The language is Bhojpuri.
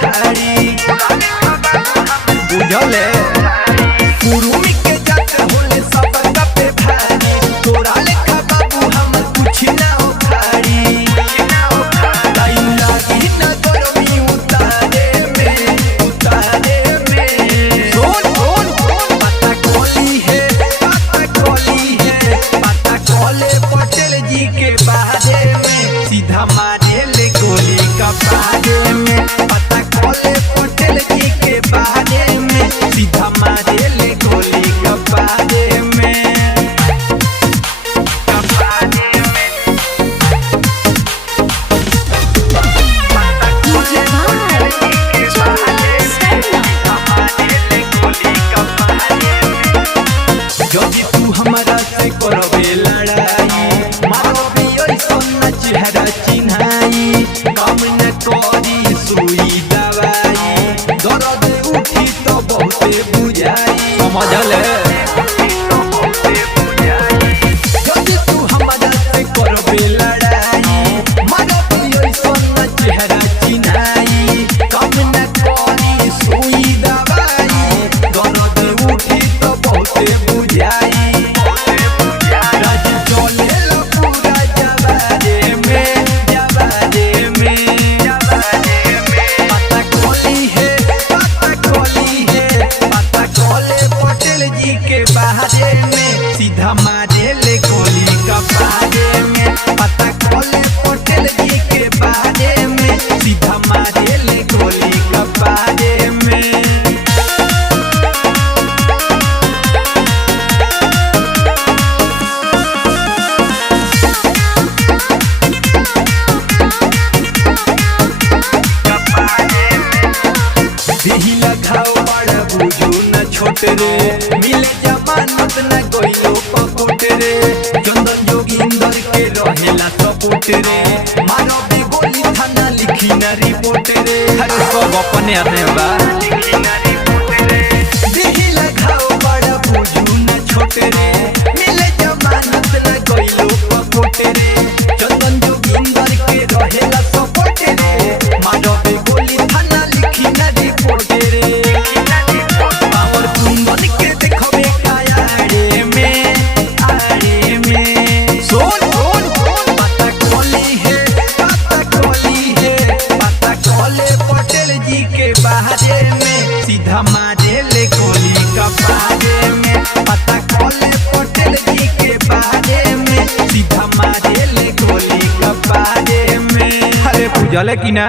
उखाड़ी बुझले कुरुमी के जात होले सब पे भारी तोरा लेखा बाबू हम कुछ ना उखाड़ी टाइम लागी ना गरमी उतारे में सोन पता खोली है पता खोले पटेल जी के बारे में सीधा मारे ले गोली कपारे में पता खोले पटेल जी के बारे में सीधा मारे ले गोली कपारे में जदि तू हमारा से करबे लड़ाई मारबे ऐसन न चेहरा चिन्हाई काम न करी सुई दवाई दर्द उठी तो बहुते बुझाई समझले जदि तू हमारा से करबे लड़ाई मारबे ऐसन न चेहरा चिन्हाई काम न करी सुई दवाई दर्द उठी तो बहुते बुझाई सीधा मारे ले गोली कपारे में पता खोले पटेल जी के बारे में सीधा मारे ले गोली कपारे में दिही लगाओ बड़ा बुझू न छोट रे मिले जमानत न कोइलो पकोट रे चंदन जोगिंदर के रहेला सपोर्ट रे मारो बे गोली थाना लिखी न रिपोर्ट रे हर सब अपने आने बा दिही लगाओ बड़ा बुझू न छोट रे मिले जमानत न कोइलो पकोट रे चंदन जोगिंदर के रहेला सपोर्ट रे मारो बे गोली थाना लिखी न रिपोर्ट रे पावर कुंदन के देखबे आड़े में सोन पता खोली है पता खोले पटेल जी के बारे में सीधा मारे ले गोली कपारे में पता खोले पटेल जी के बारे में सीधा मारे ले गोली कपारे में अरे पूजले कि ना।